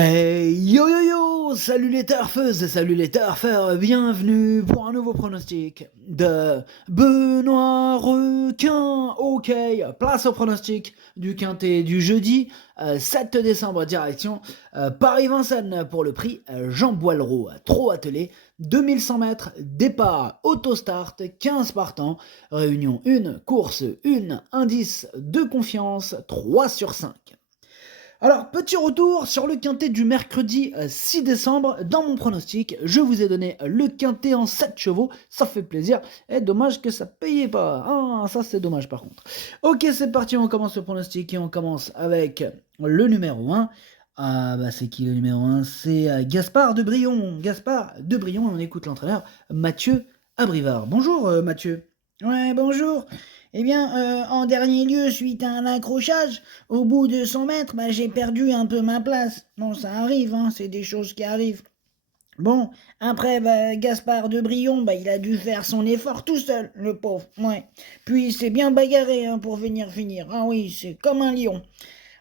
Hey, yo yo yo, salut les turfeuses, salut les turfeurs, bienvenue pour un nouveau pronostic de Benoît Requin. Ok, place au pronostic du quintet du jeudi 7 décembre, direction Paris-Vincennes pour le prix Jean Boileau, trop attelé, 2100 mètres, départ autostart, 15 partants, réunion 1, course 1, indice de confiance 3 sur 5. Alors, petit retour sur le quintet du mercredi 6 décembre. Dans mon pronostic, je vous ai donné le quintet en 7 chevaux. Ça fait plaisir. Et dommage que ça payait pas. Ah, ça c'est dommage par contre. Ok, c'est parti, on commence le pronostic et on commence avec le numéro 1. Ah, bah c'est qui le numéro 1? C'est Gaspard de Brion. Gaspard de Brion, on écoute l'entraîneur Mathieu Abrivard. Bonjour Mathieu. Ouais, bonjour. Eh bien, en dernier lieu, suite à un accrochage, au bout de 100 mètres, bah, j'ai perdu un peu ma place. Bon, ça arrive, hein, c'est des choses qui arrivent. Bon, après, bah, Gaspard de Brion, bah, il a dû faire son effort tout seul, le pauvre, ouais. Puis il s'est bien bagarré hein, pour venir finir. Ah oui, c'est comme un lion.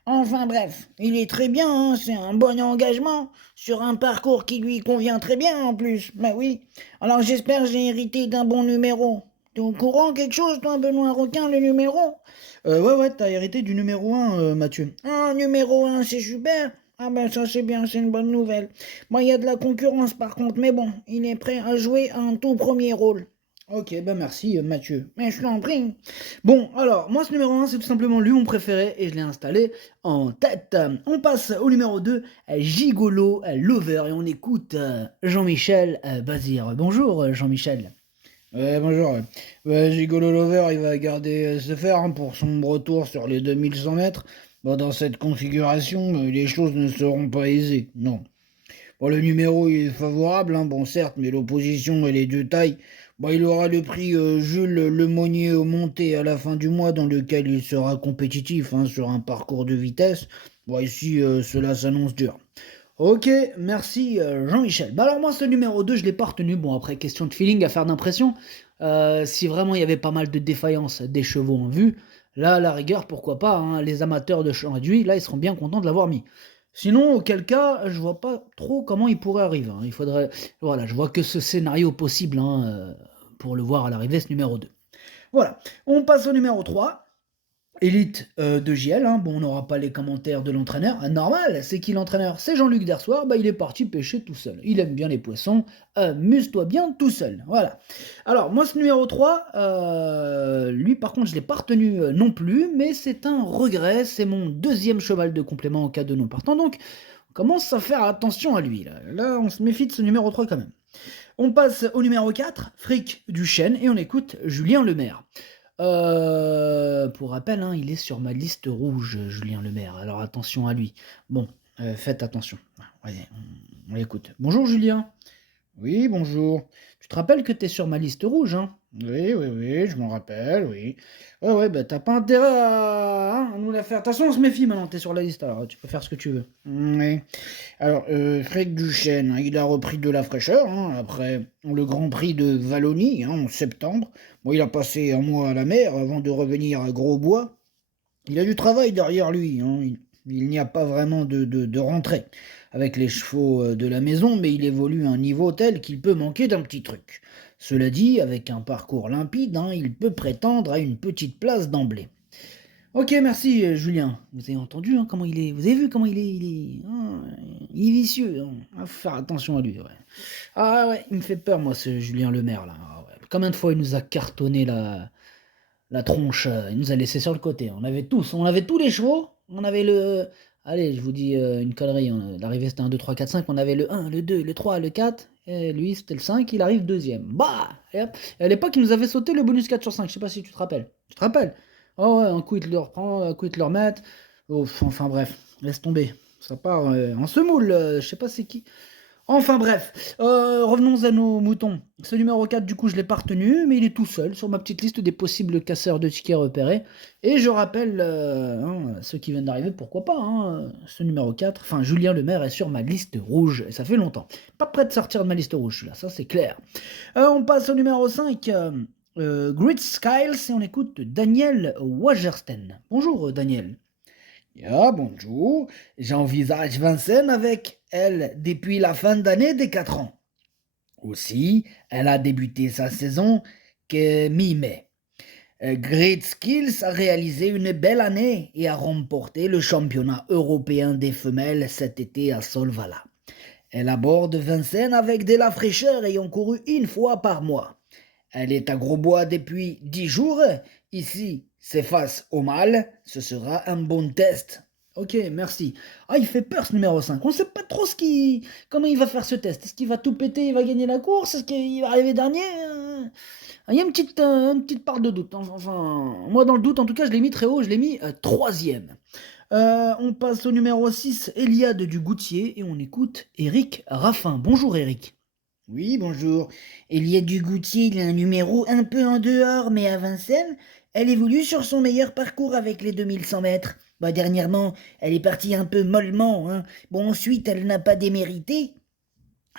Enfin bref, il est très bien, hein, c'est un bon engagement, sur un parcours qui lui convient très bien en plus. Bah oui. Alors j'espère que j'ai hérité d'un bon numéro. T'es au courant quelque chose, toi, Benoît Requin, le numéro? Ouais, t'as hérité du numéro 1, Mathieu. Ah, numéro 1, c'est super. Ah ben ça c'est bien, c'est une bonne nouvelle. Bon, il y a de la concurrence par contre, mais bon, il est prêt à jouer un tout premier rôle. Ok, bah merci Mathieu. Mais je t'en prie. Bon, alors, moi ce numéro 1, c'est tout simplement lui mon préféré et je l'ai installé en tête. On passe au numéro 2, Gigolo Lover, et on écoute Jean-Michel Bazir. Bonjour Jean-Michel. Ouais, bonjour. Gigolo Lover, il va garder se faire hein, pour son retour sur les 2100 mètres. Bon, dans cette configuration, les choses ne seront pas aisées, non. Bon, le numéro il est favorable, hein, bon certes, mais l'opposition elle est de taille. Bon, il aura le prix Jules Lemonnier au monté à la fin du mois dans lequel il sera compétitif hein, sur un parcours de vitesse. Bon, ici, cela s'annonce dur. Ok, merci Jean-Michel. Bah alors moi ce numéro 2, je l'ai pas retenu. Bon, après, question de feeling, à faire d'impression. Si vraiment il y avait pas mal de défaillances des chevaux en vue, là, à la rigueur, pourquoi pas, hein, les amateurs de champ réduit, là, ils seront bien contents de l'avoir mis. Sinon, auquel cas, je vois pas trop comment il pourrait arriver, hein. Il faudrait... Voilà, je vois que ce scénario possible hein, pour le voir à l'arrivée, ce numéro 2. Voilà, on passe au numéro 3. Élite de JL, hein. Bon, on n'aura pas les commentaires de l'entraîneur. Normal, c'est qui l'entraîneur? C'est Jean-Luc Dersoir, bah, il est parti pêcher tout seul. Il aime bien les poissons, amuse-toi bien tout seul. Voilà. Alors, moi, ce numéro 3, lui, par contre, je ne l'ai pas retenu non plus, mais c'est un regret. C'est mon deuxième cheval de complément en cas de non partant. Donc, on commence à faire attention à lui. Là, on se méfie de ce numéro 3 quand même. On passe au numéro 4, Frick du Chêne, et on écoute Julien Lemaire. Pour rappel, hein, il est sur ma liste rouge, Julien Lemaire. Alors attention à lui. Bon, faites attention. Ouais, on l'écoute. Bonjour Julien. Oui, bonjour. Tu te rappelles que t'es sur ma liste rouge, hein? Oui, je m'en rappelle, oui. Ouais, bah t'as pas intérêt à nous la faire. De toute façon, on se méfie maintenant, t'es sur la liste, alors tu peux faire ce que tu veux. Oui. Alors, Frédéric Duchesne, hein, il a repris de la fraîcheur hein, après le Grand Prix de Wallonie hein, en septembre. Bon, il a passé un mois à la mer avant de revenir à Grosbois. Il a du travail derrière lui. Hein. Il n'y a pas vraiment de rentrée avec les chevaux de la maison, mais il évolue à un niveau tel qu'il peut manquer d'un petit truc. Cela dit, avec un parcours limpide, hein, il peut prétendre à une petite place d'emblée. Ok, merci Julien. Vous avez entendu hein, comment il est. Vous avez vu comment il est vicieux. Hein. Ah, faut faire attention à lui. Ouais. Ah ouais, il me fait peur moi ce Julien Lemaire là. Ah, ouais. Combien de fois il nous a cartonné la tronche, il nous a laissé sur le côté. On avait tous les chevaux. On avait le. Allez, je vous dis une connerie. L'arrivée c'était un 2 3 4 5. On avait le 1, le 2, le 3, le 4. Et lui c'était le 5. Il arrive deuxième. Bah et hop. Et à l'époque, il nous avait sauté le bonus 4 sur 5. Je sais pas si tu te rappelles. Tu te rappelles? Oh ouais, un coup il te le reprend, un coup il te le remet. Oh, enfin bref, laisse tomber. Ça part en semoule. Je sais pas c'est qui. Enfin bref, revenons à nos moutons. Ce numéro 4, du coup, je l'ai pas retenu, mais il est tout seul sur ma petite liste des possibles casseurs de tickets repérés. Et je rappelle, ceux qui viennent d'arriver, pourquoi pas, hein, ce numéro 4, enfin Julien Lemaire est sur ma liste rouge, et ça fait longtemps. Pas prêt de sortir de ma liste rouge, celui-là, ça c'est clair. On passe au numéro 5, Grid Skiles, et on écoute Daniel Wagersten. Bonjour Daniel. Ja, bonjour. J'envisage Vincennes avec elle depuis la fin d'année des 4 ans. Aussi, elle a débuté sa saison que mi-mai. Great Skills a réalisé une belle année et a remporté le championnat européen des femelles cet été à Solvala. Elle aborde Vincennes avec de la fraîcheur ayant couru une fois par mois. Elle est à Grosbois depuis 10 jours. Ici, c'est face au mâle. Ce sera un bon test. Ok, merci. Ah, il fait peur ce numéro 5. On sait pas trop comment il va faire ce test. Est-ce qu'il va tout péter, il va gagner la course? Est-ce qu'il va arriver dernier? Il y a une petite part de doute. Enfin, moi dans le doute, en tout cas, je l'ai mis très haut, je l'ai mis troisième. On passe au numéro 6, Eliade du Goutier, et on écoute Eric Raffin. Bonjour Eric. Oui, bonjour. Elia Dugoutier, il a un numéro un peu en dehors, mais à Vincennes, elle évolue sur son meilleur parcours avec les 2100 mètres. Bah, dernièrement, elle est partie un peu mollement, hein. Bon, ensuite, elle n'a pas démérité.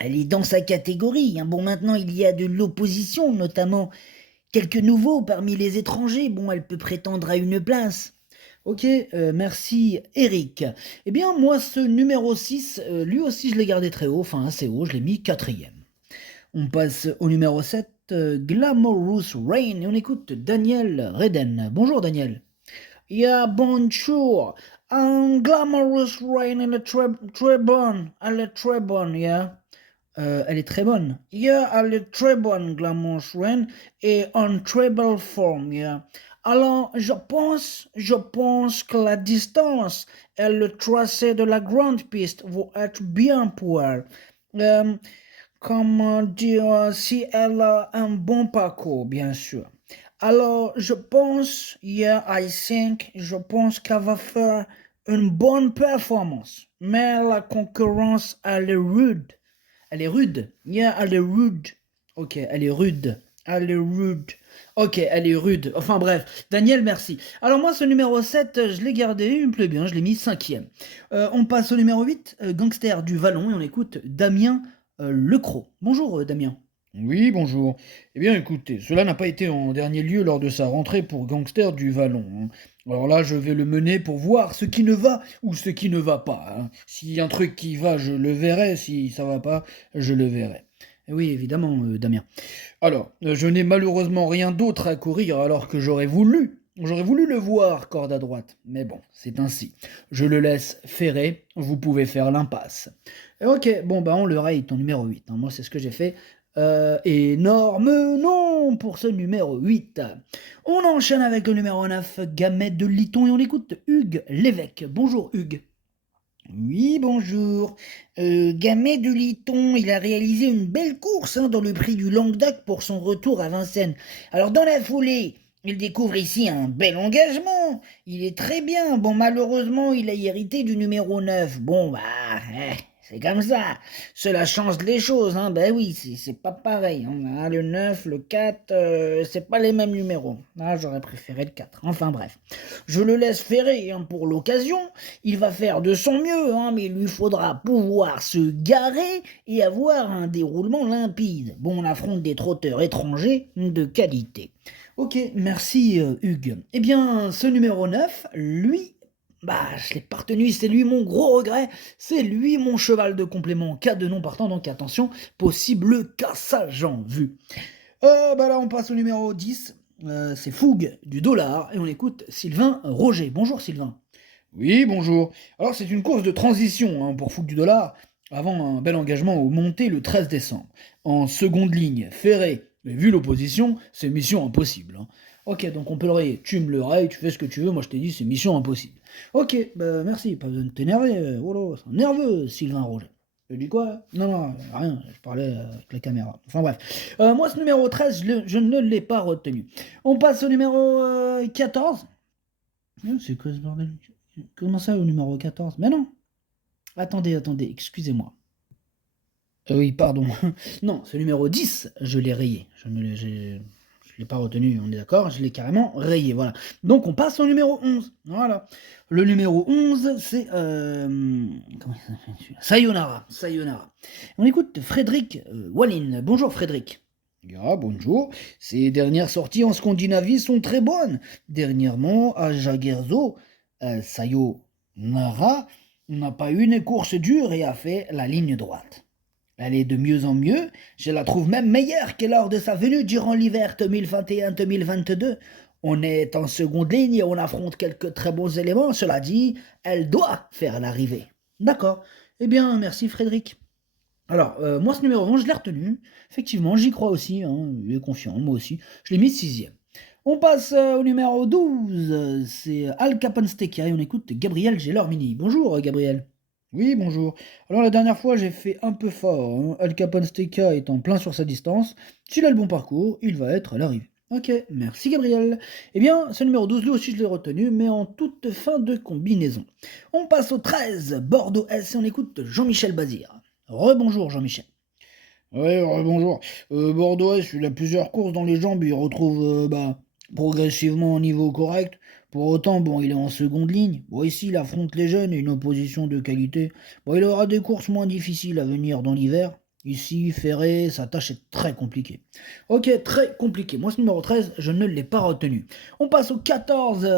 Elle est dans sa catégorie, hein. Bon, maintenant, il y a de l'opposition, notamment quelques nouveaux parmi les étrangers. Bon, elle peut prétendre à une place. Ok, merci Eric. Eh bien, moi, ce numéro 6, lui aussi, je l'ai gardé très haut, enfin assez haut, je l'ai mis quatrième. On passe au numéro 7, Glamorous Rain, et on écoute Daniel Reden. Bonjour Daniel. Yeah, bonjour. Glamorous Rain, elle est très bonne. Elle est très bonne, yeah. Elle est très bonne. Yeah, elle est très bonne, Glamorous Rain, et en très belle forme, yeah. Alors, je pense que la distance et le tracé de la grande piste vont être bien pour elle. Euh, Comment dire, si elle a un bon parcours, bien sûr. Alors, je pense qu'elle va faire une bonne performance. Mais la concurrence, elle est rude. Elle est rude. Yeah, elle est rude. Ok, elle est rude. Elle est rude. Ok, elle est rude. Enfin bref, Daniel, merci. Alors moi, ce numéro 7, je l'ai gardé, il me plaît bien, je l'ai mis cinquième. On passe au numéro 8, Gangster du Vallon, et on écoute Damien Lecros. Bonjour Damien. Oui, bonjour. Eh bien, écoutez, cela n'a pas été en dernier lieu lors de sa rentrée pour Gangster du Vallon, hein. Alors là, je vais le mener pour voir ce qui ne va ou ce qui ne va pas, hein. S'il y a un truc qui va, je le verrai. Si ça va pas, je le verrai. Oui, évidemment, Damien. Alors, je n'ai malheureusement rien d'autre à courir alors que j'aurais voulu. J'aurais voulu le voir, corde à droite. Mais bon, c'est ainsi. Je le laisse ferrer, vous pouvez faire l'impasse. Ok, bon, bah on le raye, ton numéro 8, hein. Moi, c'est ce que j'ai fait. Énorme nom pour ce numéro 8. On enchaîne avec le numéro 9, Gamète de Liton, et on écoute Hugues Lévesque. Bonjour Hugues. Oui, bonjour. Gamet de Liton, il a réalisé une belle course, hein, dans le prix du Languedoc pour son retour à Vincennes. Alors dans la foulée, il découvre ici un bel engagement. Il est très bien. Bon, malheureusement, il a hérité du numéro 9. Bon, bah, c'est comme ça. Cela change les choses, hein. Ben oui, c'est pas pareil, hein. Ah, le 9, le 4, c'est pas les mêmes numéros. Ah, j'aurais préféré le 4. Enfin bref. Je le laisse ferrer, hein, pour l'occasion. Il va faire de son mieux, hein, mais il lui faudra pouvoir se garer et avoir un déroulement limpide. Bon, on affronte des trotteurs étrangers de qualité. Ok, merci Hugues. Eh bien, ce numéro 9, lui, bah, je l'ai pas retenu, c'est lui mon gros regret, c'est lui mon cheval de complément, cas de non partant, donc attention, possible cassage en vue. Bah là, on passe au numéro 10, c'est Fougue du Dollar, et on écoute Sylvain Roger. Bonjour Sylvain. Oui, bonjour. Alors, c'est une course de transition, hein, pour Fougue du Dollar, avant un bel engagement au Monté le 13 décembre. En seconde ligne, Ferré. Mais vu l'opposition, c'est mission impossible, hein. Ok, donc on peut le rayer. Tu me le rayes, tu fais ce que tu veux, moi je t'ai dit c'est mission impossible. Ok, bah merci, pas besoin de t'énerver. Oh là, c'est nerveux, Sylvain Roger. Je dis quoi? Non, non, rien, je parlais avec la caméra. Enfin bref. Moi ce numéro 13, je ne l'ai pas retenu. On passe au numéro 14. C'est quoi ce bordel? Comment ça au numéro 14? Mais non. Attendez, excusez-moi. Oui, pardon. Non, ce numéro 10, je l'ai rayé. Je l'ai pas retenu, on est d'accord, je l'ai carrément rayé, voilà. Donc on passe au numéro 11, voilà. Le numéro 11, c'est... comment ça s'appelle celui-là? Sayonara. On écoute Frédéric Wallin. Bonjour Frédéric. Ah, bonjour. Ces dernières sorties en Scandinavie sont très bonnes. Dernièrement, à Jagerzo, Nara n'a pas eu une course dure et a fait la ligne droite. Elle est de mieux en mieux, je la trouve même meilleure que lors de sa venue durant l'hiver 2021-2022. On est en seconde ligne et on affronte quelques très bons éléments, cela dit, elle doit faire l'arrivée. D'accord. Eh bien, merci Frédéric. Alors, moi, ce numéro 11, je l'ai retenu. Effectivement, j'y crois aussi, hein, il est confiant, moi aussi. Je l'ai mis sixième. On passe au numéro 12, c'est Al Caponsteca et on écoute Gabriel Gelormini. Bonjour Gabriel. Oui, bonjour. Alors la dernière fois, j'ai fait un peu fort, hein. Al Capone Steka étant plein sur sa distance. S'il a le bon parcours, il va être à l'arrivée. Ok, merci Gabriel. Eh bien, ce numéro 12, lui aussi je l'ai retenu, mais en toute fin de combinaison. On passe au 13, Bordeaux S, et on écoute Jean-Michel Bazir. Rebonjour Jean-Michel. Ouais, bonjour. Bordeaux, il a plusieurs courses dans les jambes, il retrouve progressivement un niveau correct. Pour autant, bon, il est en seconde ligne. Bon, ici, il affronte les jeunes et une opposition de qualité. Bon, il aura des courses moins difficiles à venir dans l'hiver. Ici, Ferré, sa tâche est très compliquée. Ok, très compliqué. Moi, ce numéro 13, je ne l'ai pas retenu. On passe au 14,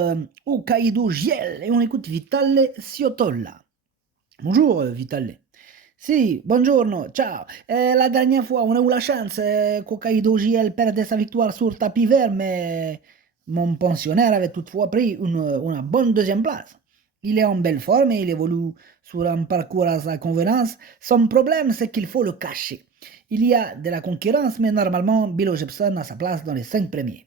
au Kaido Giel, et on écoute Vitale Ciotola. Bonjour Vitale. Si, buongiorno, ciao. La dernière fois, on a eu la chance qu'Hokkaido JL perde sa victoire sur tapis vert, mais mon pensionnaire avait toutefois pris une bonne deuxième place. Il est en belle forme et il évolue sur un parcours à sa convenance. Son problème, c'est qu'il faut le cacher. Il y a de la concurrence, mais normalement, Billo Jepson a sa place dans les 5 premiers.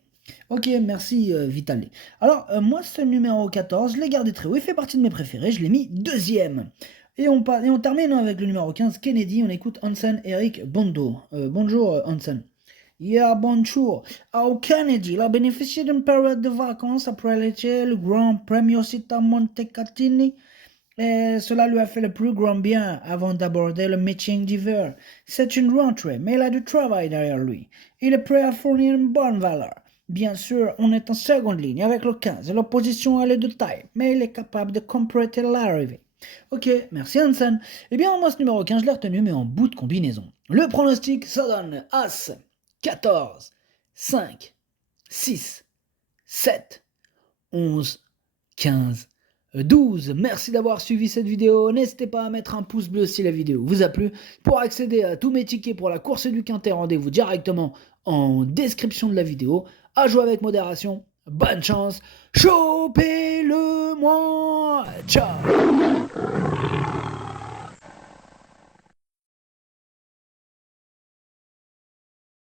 Ok, merci Vitale. Alors, moi, ce numéro 14, je l'ai gardé très haut. Il fait partie de mes préférés. Je l'ai mis deuxième. Et on termine avec le numéro 15, Kennedy. On écoute Hansen Eric Bondo. Bonjour Hansen. Yeah, bonjour. Au Kennedy, il a bénéficié d'une période de vacances après le Grand Premio Città Montecatini. Et cela lui a fait le plus grand bien avant d'aborder le meeting d'hiver. C'est une rentrée, mais il a du travail derrière lui. Il est prêt à fournir une bonne valeur. Bien sûr, on est en seconde ligne avec le 15 et l'opposition elle est de taille, mais il est capable de compléter l'arrivée. Ok, merci Hansen. Eh bien, moi, ce numéro 15, je l'ai retenu, mais en bout de combinaison. Le pronostic, ça donne As, 14, 5, 6, 7, 11, 15, 12. Merci d'avoir suivi cette vidéo. N'hésitez pas à mettre un pouce bleu si la vidéo vous a plu. Pour accéder à tous mes tickets pour la course du Quintet, rendez-vous directement en description de la vidéo. À jouer avec modération. Bonne chance. Chopez-le moi. Ciao.